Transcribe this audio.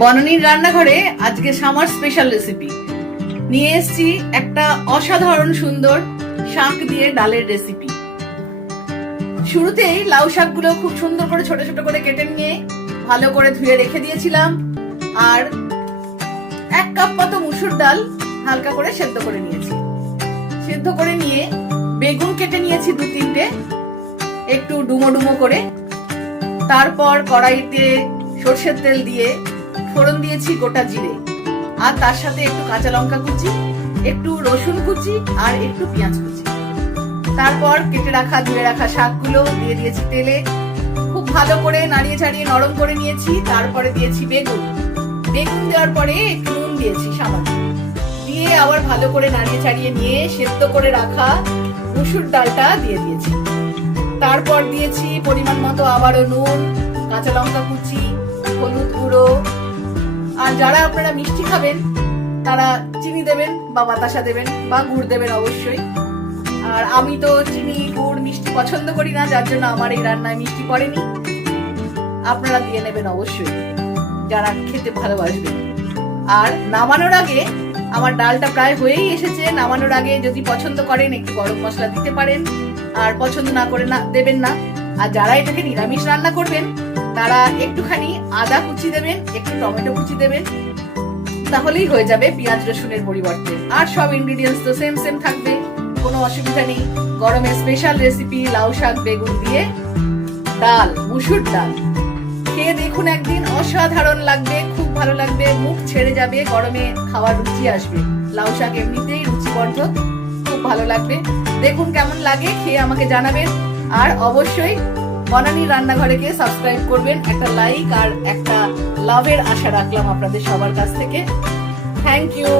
বনানীর রান্নাঘরে আজকে summer special recipe নিয়ে এসেছি। একটা অসাধারণ সুন্দর শাক দিয়ে ডালের রেসিপি। শুরুতেই লাউ শাকগুলো খুব সুন্দর করে ছোট ছোট করে কেটে নিয়ে ভালো করে ধুয়ে রেখে দিয়েছিলাম। আর 1 কাপ মতো মুসুর ডাল হালকা করে সেদ্ধ করে নিয়েছি। সেদ্ধ করে নিয়ে বেগুন কেটে নিয়েছি 2-3টে, একটু ডুমো ডুমো করে। তারপর কড়াইতে সরষের তেল দিয়ে ফোড়ন দিয়েছি গোটা জিরে, আর তার সাথে একটু কাঁচা লঙ্কা কুচি, একটু রসুন কুচি আর একটু পেঁয়াজ কুচি। তারপর কেটে রাখা ধুয়ে রাখা শাকগুলো দিয়ে দিয়েছি তেলে। খুব ভালো করে নাড়িয়ে চাড়িয়ে নরম করে নিয়েছি। তারপরে দিয়েছি বেগুন। বেগুন দেওয়ার পরে একটু নুন দিয়েছি সামান্য, দিয়ে আবার ভালো করে নাড়িয়ে চাড়িয়ে নিয়ে সেদ্ধ করে রাখা মুসুর ডালটা দিয়ে দিয়েছি। তারপর দিয়েছি পরিমাণ মতো আবারও নুন, কাঁচা লঙ্কা কুচি, হলুদ গুঁড়ো। আর যারা আপনারা মিষ্টি খাবেন তারা চিনি দেবেন বা বাতাসা দেবেন বা গুড় দেবেন অবশ্যই। আর আমি তো চিনি গুড় মিষ্টি পছন্দ করি না, যার জন্য আমার এই রান্নায় মিষ্টি পড়েনি। আপনারা দিয়ে নেবেন অবশ্যই যারা খেতে ভালোবাসবেন। আর নামানোর আগে, আমার ডালটা প্রায় হয়েই এসেছে, নামানোর আগে যদি পছন্দ করেন একটু গরম মশলা দিতে পারেন, আর পছন্দ না করে না দেবেন না। আর যারা এটাকে নিরামিষ রান্না করবেন তারা একটুখানি আদা কুচি দেবেন, একটু টমেটো কুচি দেবেন, তাহলেই হয়ে যাবে পেঁয়াজ রসুনের পরিবর্তে। আর সব ইনগ্রেডিয়েন্টস তো সেম সেম থাকবে, কোনো অসুবিধা নেই। গরমের স্পেশাল রেসিপি লাউ শাক বেগুন দিয়ে ডাল, মুসুর ডাল। খেয়ে দেখুন একদিন, অসাধারণ লাগবে, খুব ভালো লাগবে, মুখ ছেড়ে যাবে, গরমে খাওয়ার রুচি আসবে। লাউ শাক এমনিতেই রুচিবর্ধক, খুব ভালো লাগবে। দেখুন কেমন লাগে, খেয়ে আমাকে জানাবেন। আর অবশ্যই বনানীর রান্নাঘরেকে সাবস্ক্রাইব করবেন। একটা লাইক আর একটা লাভের আশা রাখলাম আপনাদের সবার কাছ থেকে। Thank you.